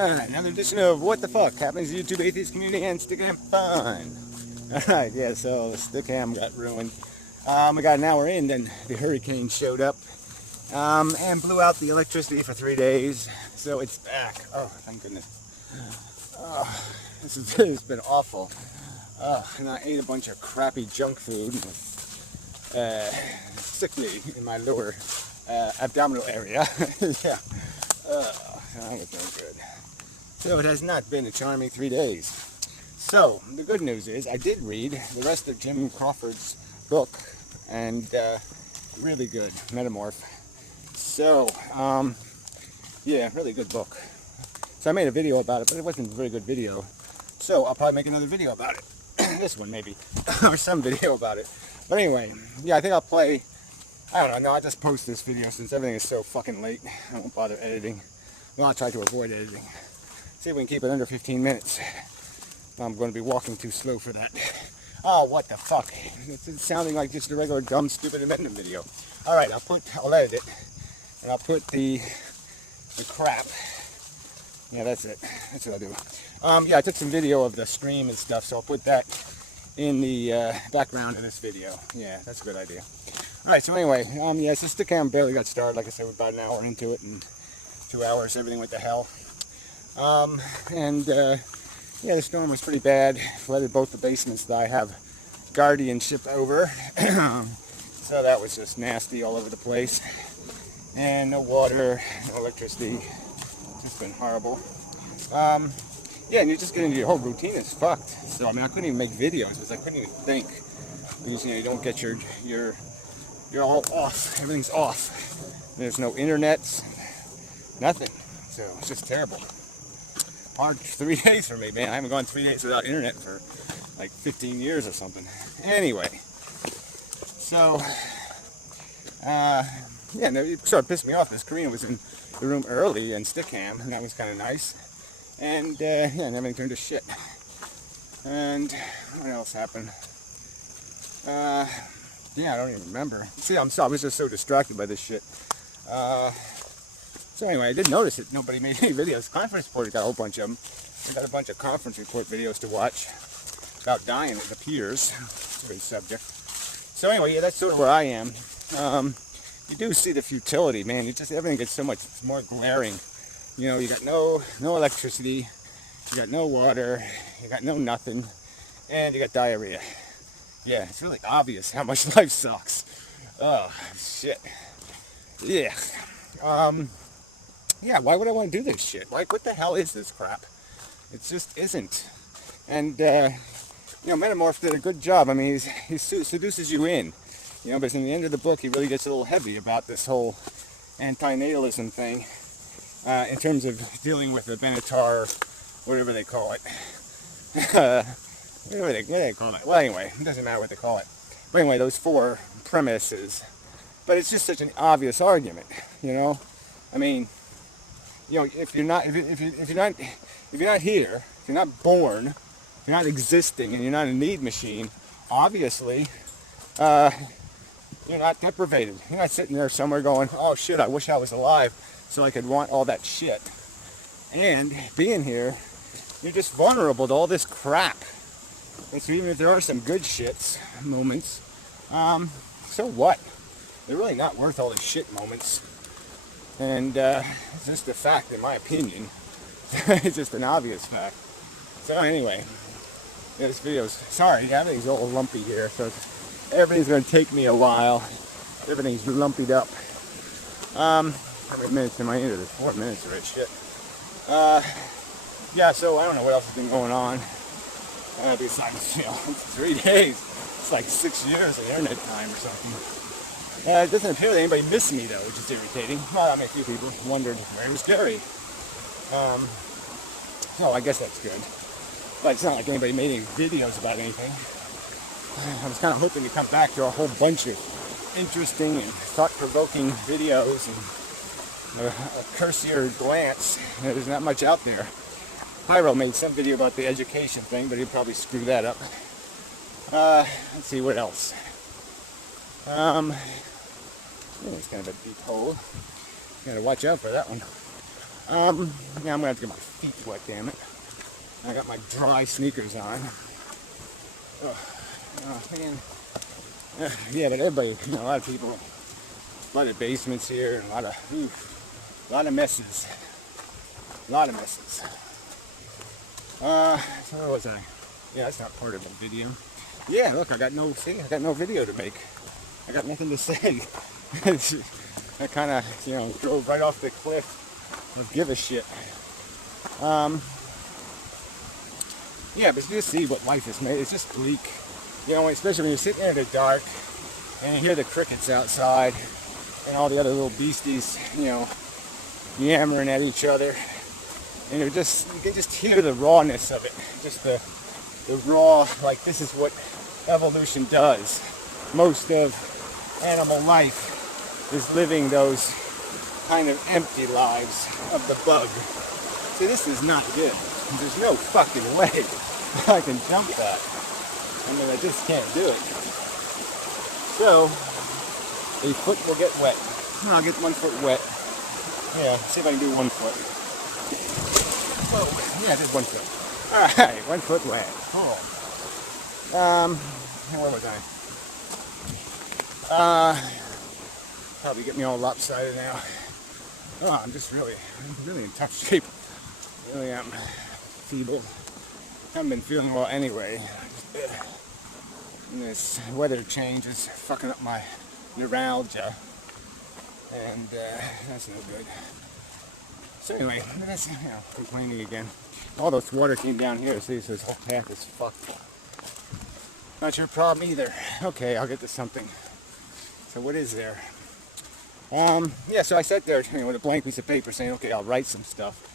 Another edition of What the Fuck Happens to YouTube Atheist Community and Stickam Fun. Alright, yeah, so the Stickam got ruined. We got an hour in, then the hurricane showed up and blew out the electricity for 3 days. So it's back. Oh, thank goodness. Oh, this has been awful. And I ate a bunch of crappy junk food. Sickly in my lower abdominal area. Yeah. That was no good. So it has not been a charming 3 days. So the good news is I did read the rest of Jim Crawford's book, and really good, Metamorph. So yeah, really good book. So I made a video about it, but it wasn't a very good video. So I'll probably make another video about it. This one maybe, or some video about it. But anyway, yeah, I think I'll play. I don't know. No, I'll just post this video since everything is so fucking late. I won't bother editing. Well, I'll try to avoid editing. See if we can keep it under 15 minutes. I'm going to be walking too slow for that. Oh, what the fuck? It's sounding like just a regular dumb, stupid inmendham video. Alright, I'll edit it. And I'll put the crap. Yeah, that's it. That's what I'll do. Yeah, I took some video of the stream and stuff, so I'll put that in the background of this video. Yeah, that's a good idea. Alright, so anyway, yeah, so Stickam barely got started. Like I said, we're about an hour into it, and 2 hours, everything went to hell. Yeah, the storm was pretty bad. Flooded both the basements that I have guardianship over. So that was just nasty all over the place. And no water, no electricity. It's been horrible. Yeah, and you just get into your whole routine is fucked. So I mean, I couldn't even make videos because I couldn't even think. Because you don't get you're all off. Everything's off. There's no internet, nothing. So it's just terrible. Hard 3 days for me, man. I haven't gone 3 days without internet for like 15 years or something. Anyway, so yeah, no, it sort of pissed me off. This Korean was in the room early and Stickam, and that was kind of nice. And yeah, and everything turned to shit. And what else happened? Yeah, I don't even remember. See, I was just so distracted by this shit. So anyway, I did notice that nobody made any videos. Conference report got a whole bunch of them. I got a bunch of conference report videos to watch about dying, it appears. It's a good subject. So anyway, yeah, that's sort of where I am. You do see the futility, man. Everything gets so much more glaring. You know, you got no electricity, you got no water, you got no nothing, and you got diarrhea. Yeah, it's really obvious how much life sucks. Oh, shit. Yeah. Yeah, why would I want to do this shit? Like, what the hell is this crap? It just isn't. And, you know, Metamorph did a good job. I mean, he seduces you in. You know, but in the end of the book, he really gets a little heavy about this whole anti-natalism thing in terms of dealing with the Benatar, whatever they call it. What do they call it? Well, anyway, it doesn't matter what they call it. But anyway, those 4 premises. But it's just such an obvious argument, you know? I mean, you know, if you're not here, if you're not born, if you're not existing, and you're not a need machine, obviously, you're not deprivated. You're not sitting there somewhere going, oh shit, I wish I was alive so I could want all that shit. And being here, you're just vulnerable to all this crap. And so even if there are some good shits moments, so what? They're really not worth all the shit moments. And it's just a fact, in my opinion. It's just an obvious fact. So anyway, yeah, this video's, sorry, everything's all lumpy here, so everything's going to take me a while. Everything's lumpied up. How many minutes am I into this? 4 minutes already, shit. Yeah, so I don't know what else has been going on. Besides, you know, 3 days. It's like 6 years of internet time or something. It doesn't appear that anybody missed me, though, which is irritating. Well, I mean, a few people wondered, where's Gary? So I guess that's good. But it's not like anybody made any videos about anything. I was kind of hoping to come back to a whole bunch of interesting and thought-provoking videos and a cursory glance. You know, there's not much out there. Pyro made some video about the education thing, but he'd probably screw that up. Let's see, what else? It's kind of a deep hole. Gotta watch out for that one. Yeah, I'm gonna have to get my feet wet, damn it. I got my dry sneakers on. Oh man. Yeah, but everybody, you know, a lot of people, a lot of basements here, and a lot of messes. A lot of messes. So where was I? Yeah, that's not part of the video. Yeah, look, I got no video to make. I got nothing to say. I kind of, you know, drove right off the cliff of give a shit. Yeah, but you just see what life is made. It's just bleak. You know, especially when you're sitting there in the dark and you hear the crickets outside and all the other little beasties, you know, yammering at each other. And you can just hear the rawness of it. Just the raw, like, this is what evolution does. Most of animal life is living those kind of empty lives of the bug. See, this is not good. There's no fucking way I can jump that. I mean, I just can't do it. So, a foot will get wet. I'll get 1 foot wet. Yeah, see if I can do 1 foot. Oh, yeah, just 1 foot. Alright, 1 foot wet. Cool. Where was I? Probably get me all lopsided now. Oh, I'm really in tough shape. Really am feeble. Haven't been feeling well anyway. And this weather change is fucking up my neuralgia. And that's no good. So anyway, that's, you know, complaining again. All this water came down here, see, so this whole path is fucked. Not your problem either. Okay, I'll get to something. So what is there? Yeah, so I sat there, you know, with a blank piece of paper saying, okay, I'll write some stuff.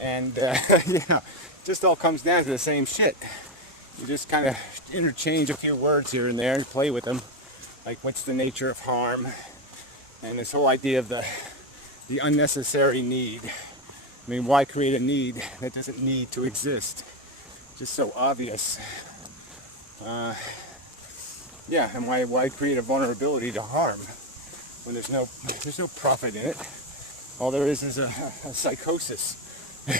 And, yeah, just all comes down to the same shit. You just kind of interchange a few words here and there and play with them. Like, what's the nature of harm? And this whole idea of the unnecessary need. I mean, why create a need that doesn't need to exist? Just so obvious. Yeah, and why create a vulnerability to harm when there's no profit in it? All there is a psychosis.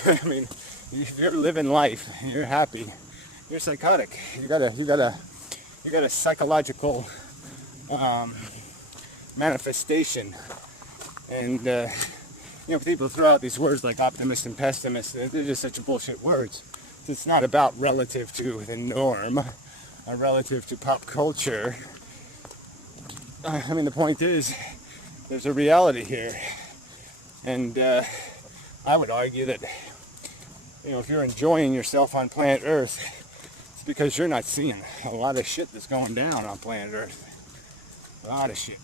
I mean, if you're living life and you're happy, you're psychotic. You got a psychological manifestation. And you know, people throw out these words like optimist and pessimist. They're just such bullshit words. It's not about relative to the norm or relative to pop culture. I mean, the point is, there's a reality here. And I would argue that, you know, if you're enjoying yourself on planet Earth, it's because you're not seeing a lot of shit that's going down on planet Earth. A lot of shit.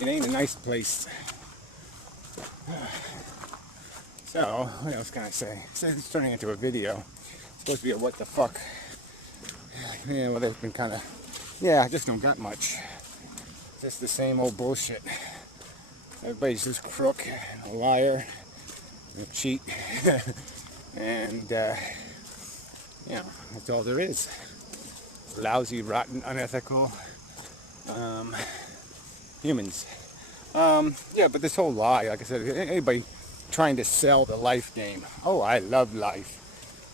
It ain't a nice place. So, what else can I say? It's turning into a video. It's supposed to be a what the fuck. Yeah, well, they've been kind of... Yeah, I just don't got much. Just the same old bullshit. Everybody's just crook, a liar, a cheat, and yeah, that's all there is. Lousy, rotten, unethical humans. Yeah, but this whole lie, like I said, anybody trying to sell the life game. Oh, I love life.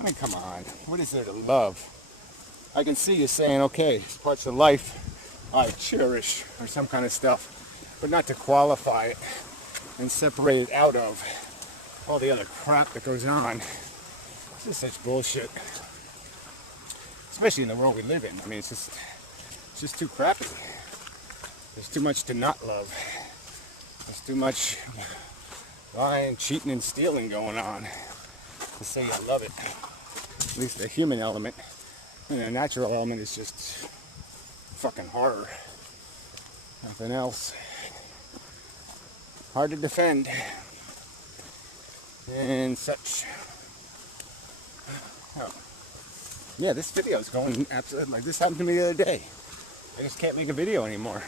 I mean, come on, what is there to love? I can see you saying, okay, parts of life I cherish or some kind of stuff, but not to qualify it and separate it out of all the other crap that goes on. It's just such bullshit. Especially in the world we live in. I mean, it's just too crappy. There's too much to not love. There's too much lying, cheating, and stealing going on to say I love it. At least the human element. And the natural element is just fucking horror. Nothing else. Hard to defend. And such. Oh. Yeah, this video is going absolutely like this happened to me the other day. I just can't make a video anymore.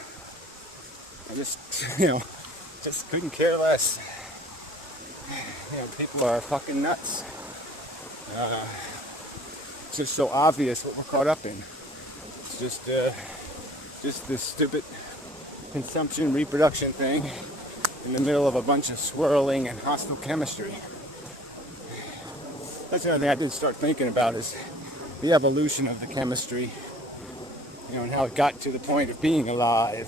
I just, you know, just couldn't care less. You know, people are fucking nuts. It's just so obvious what we're caught up in. It's just this stupid consumption, reproduction thing. in the middle of a bunch of swirling and hostile chemistry. That's another thing I did start thinking about, is the evolution of the chemistry, and how it got to the point of being alive,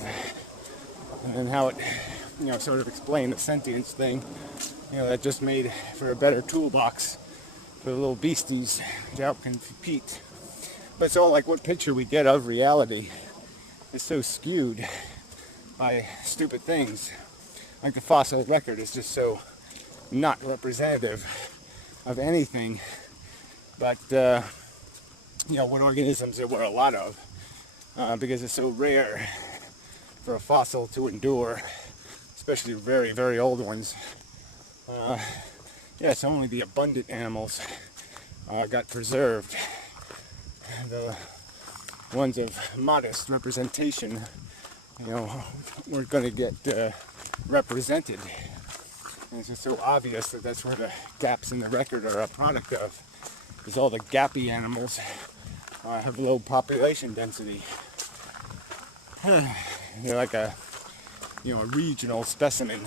and then how it, sort of explained the sentience thing, that just made for a better toolbox for the little beasties to help compete. But it's all like what picture we get of reality is so skewed by stupid things. Like the fossil record is just so not representative of anything but what organisms there were a lot of, because it's so rare for a fossil to endure, especially very, very old ones. It's only the abundant animals got preserved. The ones of modest representation, weren't going to get represented. And it's just so obvious that that's where the gaps in the record are a product of, because all the gappy animals have low population density. They're like a regional specimen.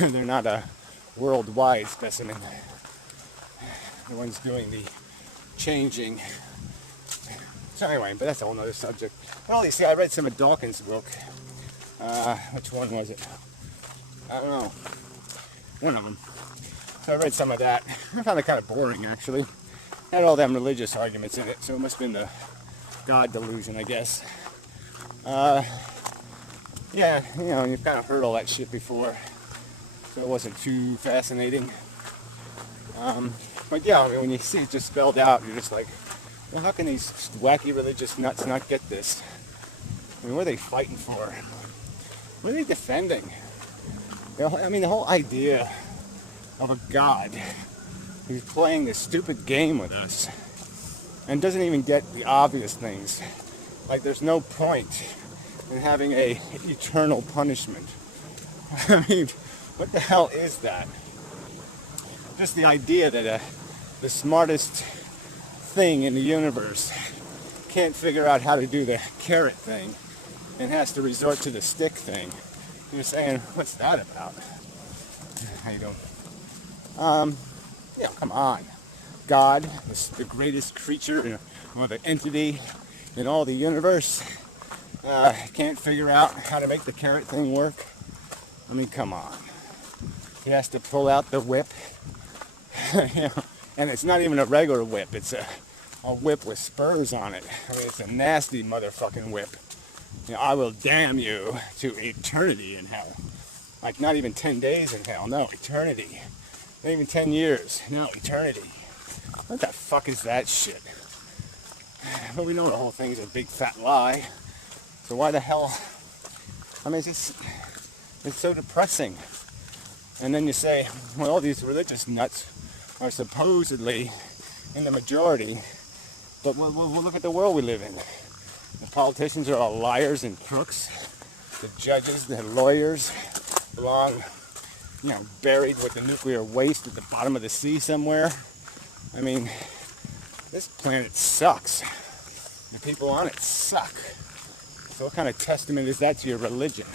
They're not a worldwide specimen. The ones doing the changing. So anyway, but that's a whole other subject. Well, you see, I read some of Dawkins' book. Which one was it? I don't know. One of them. So I read some of that. I found it kind of boring, actually. Had all them religious arguments in it, so it must have been the God delusion, I guess. You've kind of heard all that shit before, so it wasn't too fascinating. But yeah, when you see it just spelled out, you're just like, well, how can these wacky religious nuts not get this? What are they fighting for? What are they defending? The whole idea of a God who's playing this stupid game with us and doesn't even get the obvious things. Like, there's no point in having a eternal punishment. What the hell is that? Just the idea that the smartest thing in the universe can't figure out how to do the carrot thing and has to resort to the stick thing. You're saying, what's that about? How you doing? Come on. God, the greatest creature, or the entity in all the universe, can't figure out how to make the carrot thing work? Come on. He has to pull out the whip. And it's not even a regular whip. It's a whip with spurs on it. It's a nasty motherfucking whip. I will damn you to eternity in hell. Like, not even 10 days in hell. No, eternity. Not even 10 years. No, eternity. What the fuck is that shit? Well, we know the whole thing's a big fat lie. So why the hell? It's so depressing. And then you say, well, all these religious nuts are supposedly in the majority. But we'll look at the world we live in. The politicians are all liars and crooks. The judges, the lawyers, belong, buried with the nuclear waste at the bottom of the sea somewhere. This planet sucks. The people on it suck. So what kind of testament is that to your religion?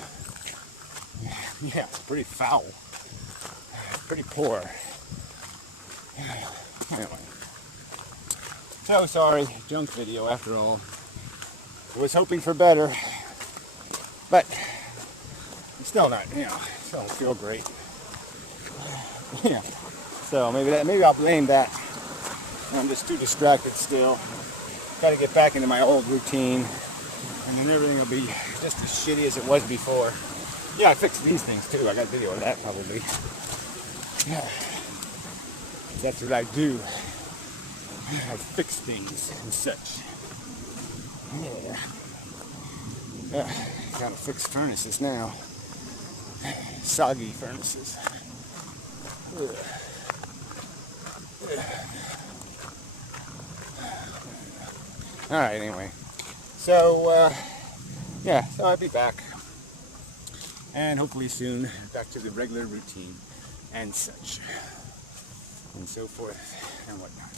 Yeah, it's pretty foul. Pretty poor. Anyway. So sorry, junk video after all. I was hoping for better, but still not, still don't feel great. Yeah. So maybe I'll blame that. I'm just too distracted still. Got to get back into my old routine, and then everything will be just as shitty as it was before. Yeah, I fixed these things too. I got video of that probably. Yeah. That's what I do. I fix things and such. Yeah. Gotta fix furnaces now. Soggy furnaces. Alright, anyway. So, so I'll be back. And hopefully soon back to the regular routine and such. And so forth and whatnot.